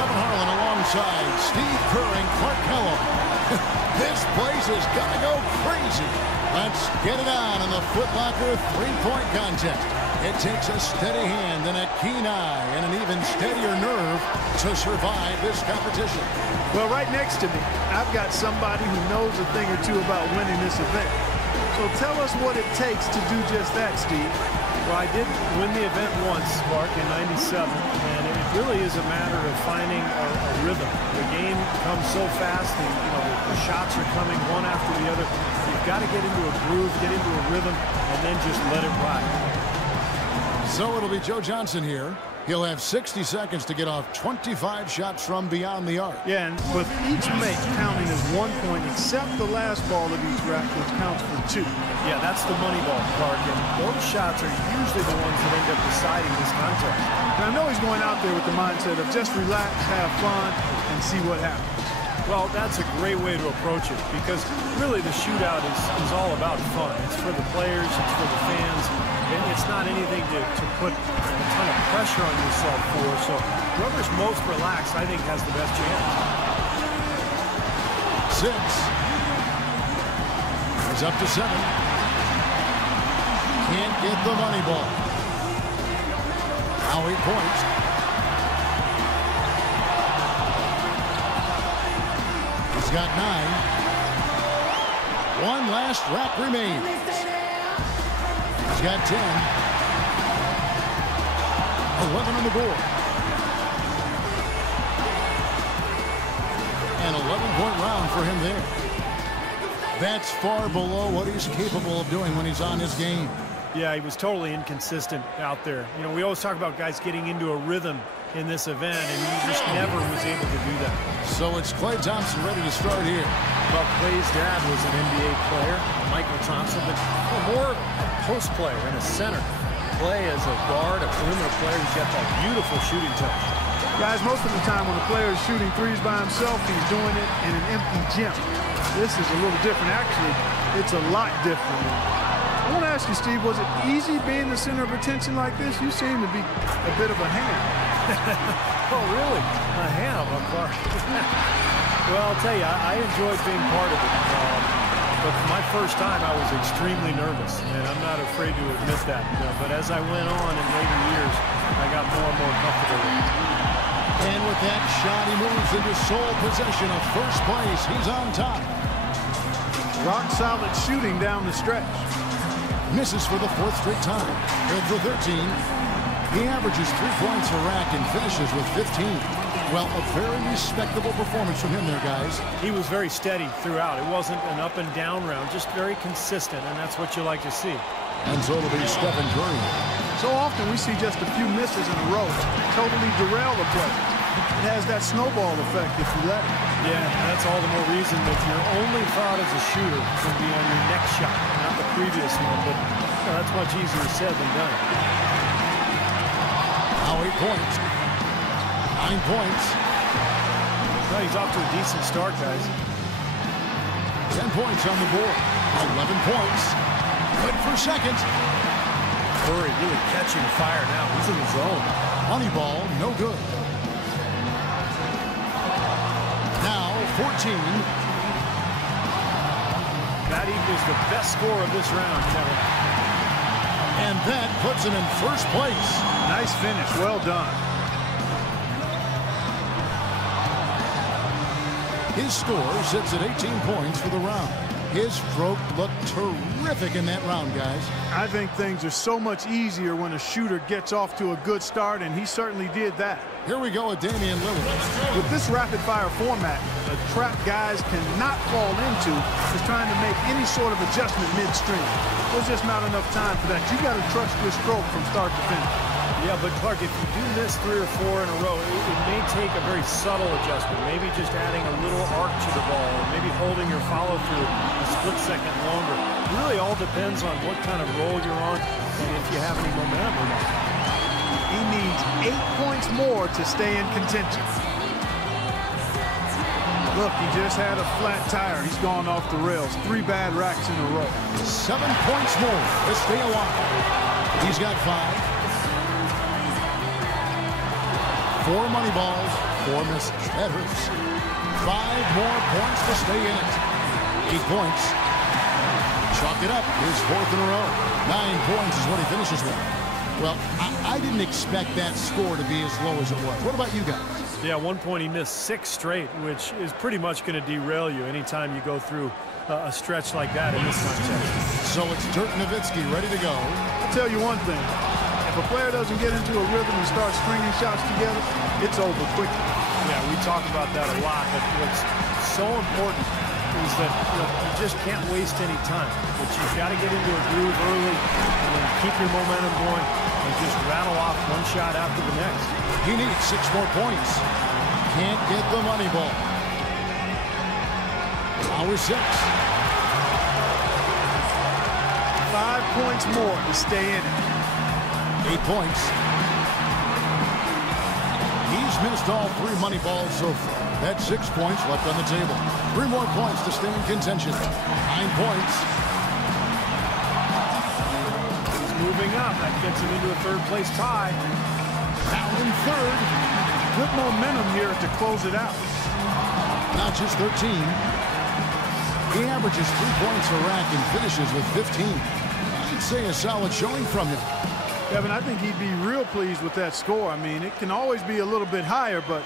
Kevin Harlan alongside Steve Kerr and Clark Kellogg. This place is going to go crazy. Let's get it on in the Foot Locker three-point contest. It takes a steady hand and a keen eye and an even steadier nerve to survive this competition. Well, right next to me, I've got somebody who knows a thing or two about winning this event. So tell us what it takes to do just that, Steve. Well, I did win the event once, Clark, in '97, and it really is a matter of finding a rhythm. The game comes so fast, the shots are coming one after the other. You've got to get into a groove, get into a rhythm, and then just let it ride. So it'll be Joe Johnson here. He'll have 60 seconds to get off 25 shots from beyond the arc. Yeah, and with each make counting as 1 point, except the last ball of each rack, which counts for 2. Yeah, that's the money ball, Clark, and those shots are usually the ones that end up deciding this contest. And I know he's going out there with the mindset of just relax, have fun, and see what happens. Well, that's a great way to approach it, because really the shootout is all about fun. It's for the players, it's for the fans. It's not anything to put a ton of pressure on yourself for. So whoever's most relaxed, I think, has the best chance. 6. He's up to 7. Can't get the money ball. Now 8 points. He's got 9. One last rack remains. He's got 10. 11 on the board. An 11-point round for him there. That's far below what he's capable of doing when he's on his game. Yeah, he was totally inconsistent out there. You know, we always talk about guys getting into a rhythm in this event, and he just never was able to do that. So it's Klay Thompson ready to start here. Well, Klay's dad was an NBA player, Michael Thompson, but more post player and a center. Klay as a guard, a perimeter player, he's got that beautiful shooting touch. Guys, most of the time when a player is shooting threes by himself, he's doing it in an empty gym. This is a little different. Actually, it's a lot different. I want to ask you, Steve, was it easy being the center of attention like this? You seem to be a bit of a ham. Oh, really? A ham, Clark. Well, I'll tell you, I enjoyed being part of it. But for my first time, I was extremely nervous, and I'm not afraid to admit that. But as I went on in later years, I got more and more comfortable with it. And with that shot, he moves into sole possession of first place. He's on top. Rock solid shooting down the stretch. Misses for the 4th straight time. With the 13, he averages 3 points a rack and finishes with 15. Well, a very respectable performance from him there, guys. He was very steady throughout. It wasn't an up and down round, just very consistent, and that's what you like to see. And so it'll be Stephen Curry. So often we see just a few misses in a row totally derail the play. It has that snowball effect if you let it. Yeah, that's all the more reason that your only thought as a shooter can be on your next shot, not the previous one, but that's much easier said than done. Now 8 points. 9 points. Well, he's off to a decent start, guys. 10 points on the board. 11 points. Good for second. Curry really catching fire now. He's in the zone. Money ball, no good. Now 14. That equals the best score of this round, Kevin. And that puts him in first place. Nice finish. Well done. His score sits at 18 points for the round. His stroke looked terrific in that round, guys. I think things are so much easier when a shooter gets off to a good start, and he certainly did that. Here we go with Damian Lillard. With this rapid-fire format, a trap guys cannot fall into is trying to make any sort of adjustment midstream. There's just not enough time for that. You got to trust your stroke from start to finish. Yeah, but Clark, if you do miss 3 or 4 in a row, it may take a very subtle adjustment. Maybe just adding a little arc to the ball, or maybe holding your follow-through a split second longer. It really all depends on what kind of roll you're on and if you have any momentum or not. He needs 8 points more to stay in contention. Look, he just had a flat tire. He's gone off the rails. 3 bad racks in a row. 7 points more to stay alive. He's got 5. 4 money balls, 4 misses. That hurts. 5 more points to stay in it. 8 points. Chalk it up. His 4th in a row. 9 points is what he finishes with. Well, I didn't expect that score to be as low as it was. What about you guys? Yeah, 1 point he missed 6 straight, which is pretty much going to derail you anytime you go through a stretch like that in this contest. So it's Dirk Nowitzki ready to go. I'll tell you one thing. If a player doesn't get into a rhythm and start stringing shots together, it's over quickly. Yeah, we talk about that a lot, but what's so important is that you just can't waste any time. But you've got to get into a groove early and then keep your momentum going and just rattle off one shot after the next. He needs 6 more points. Can't get the money ball. Hour 6. 5 points more to stay in it. 8 points. He's missed all 3 money balls so far. That's 6 points left on the table. 3 more points to stay in contention. 9 points. He's moving up. That gets him into a 3rd place tie. Now in 3rd. Good momentum here to close it out. Not just 13. He averages 3 points a rack and finishes with 15. I'd say a solid showing from him. Kevin, I think he'd be real pleased with that score. I mean, it can always be a little bit higher, but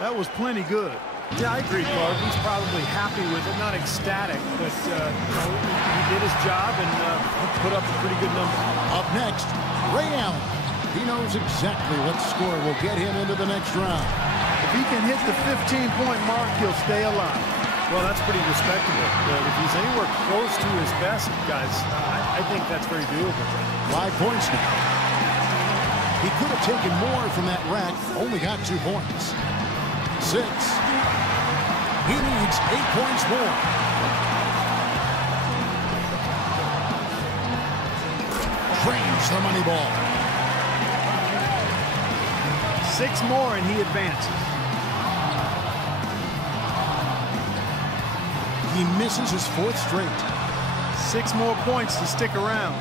that was plenty good. Yeah, I agree, Clark. He's probably happy with it, not ecstatic, but he did his job and put up a pretty good number. Up next, Ray Allen. He knows exactly what score will get him into the next round. If he can hit the 15-point mark, he'll stay alive. Well, that's pretty respectable. If he's anywhere close to his best, guys, I think that's very doable. 5 points now. He could have taken more from that rack, only got 2 points. 6. He needs 8 points more. Drains the money ball. 6 more and he advances. He misses his 4th straight. 6 more points to stick around.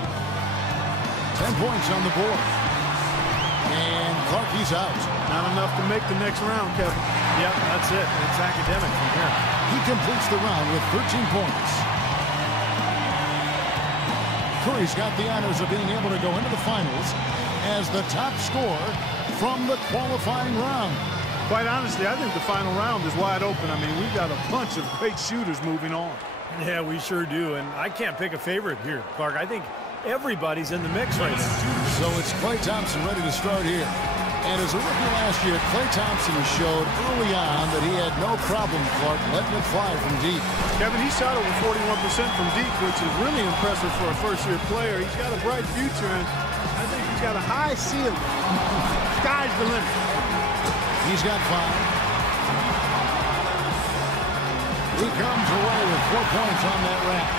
10 points on the board. And Clark, he's out. Not enough to make the next round, Kevin. Yep, that's it. It's academic from here. He completes the round with 13 points. Curry's got the honors of being able to go into the finals as the top scorer from the qualifying round. Quite honestly, I think the final round is wide open. I mean, we've got a bunch of great shooters moving on. Yeah, we sure do. And I can't pick a favorite here, Clark. I think everybody's in the mix right now. So it's Klay Thompson ready to start here. And as a rookie last year, Klay Thompson showed early on that he had no problem, Clark, letting it fly from deep. Kevin, he shot over 41% from deep, which is really impressive for a first-year player. He's got a bright future, and I think he's got a high ceiling. Sky's the limit. He's got 5. He comes away with 4 points on that rack.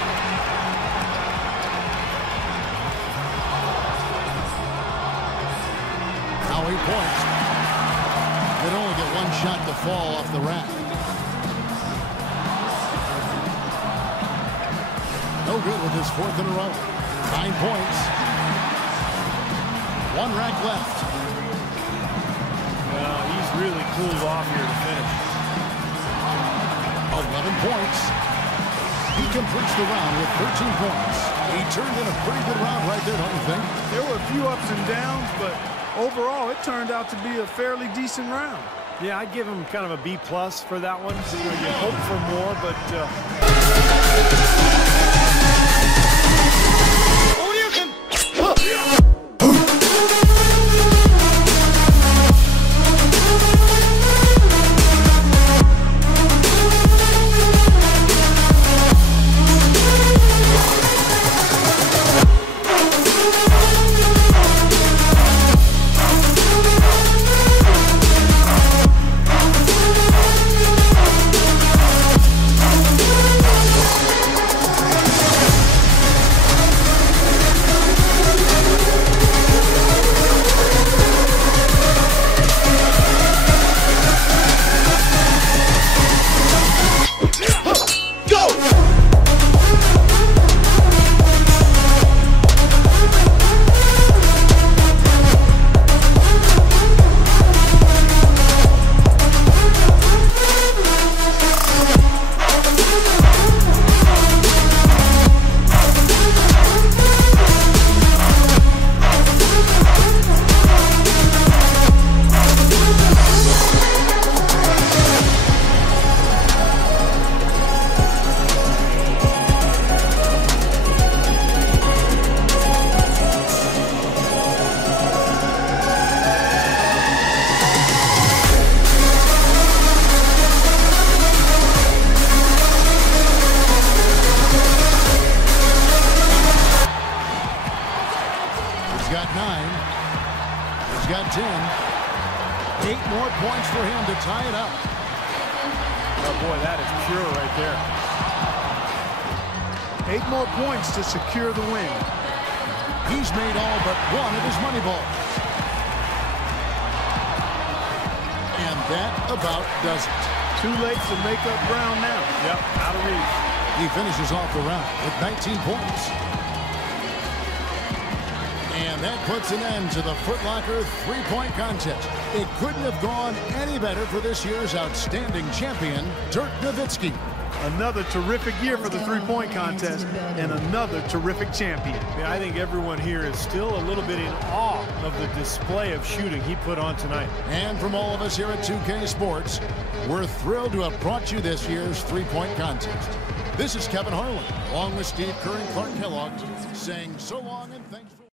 Now 8 points. They'd only get 1 shot to fall off the rack. No good with his 4th in a row. 9 points. 1 rack left. He's really cooled off here to finish. 11 points. He completes the round with 13 points. He turned in a pretty good round right there, don't you think? There were a few ups and downs, but overall, it turned out to be a fairly decent round. Yeah, I'd give him kind of a B+ for that one. You hope for more, but... He's got 9. He's got 10. 8 more points for him to tie it up. Oh, boy, that is pure right there. 8 more points to secure the win. He's made all but one of his money balls. And that about does it. Too late to make up ground now. Yep, out of reach. He finishes off the round with 19 points. And that puts an end to the Foot Locker three-point contest. It couldn't have gone any better for this year's outstanding champion, Dirk Nowitzki. Another terrific year for the three-point contest and another terrific champion. Yeah, I think everyone here is still a little bit in awe of the display of shooting he put on tonight. And from all of us here at 2K Sports, we're thrilled to have brought you this year's three-point contest. This is Kevin Harlan, along with Steve Kerr and Clark Kellogg, saying so long and thanks for